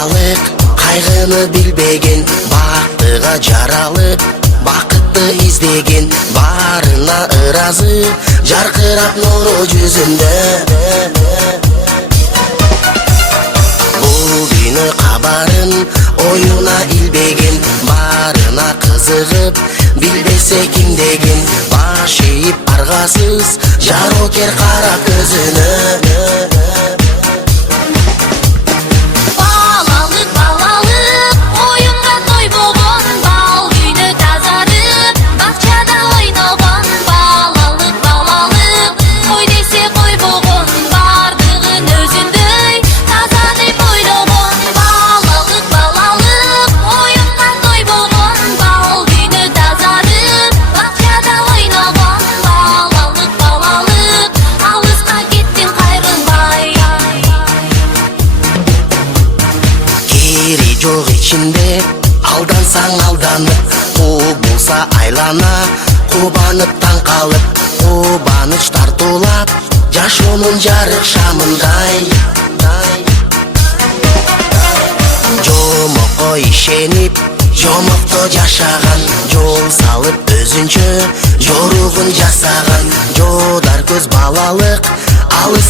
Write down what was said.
балалык кайгыны билбеген, бактыга жаралып бакытты издеген, барына ыразы жаркырап нуру жүзүндө. Бул күнү кабарын оюна илбеген, барына кызыгып билбесе ким деген, баш ийип аргасыз жарокер кара көзүнө. Жок ичинде алдансаң алданып, болса айлана кубанып таң калып, кубаныч тартуулап жашоонун жарык шамындай. Жомокко ишенип жомокто жашаган, жол салып өзүнчө жоругун жасаган, жодар көз балалык алыс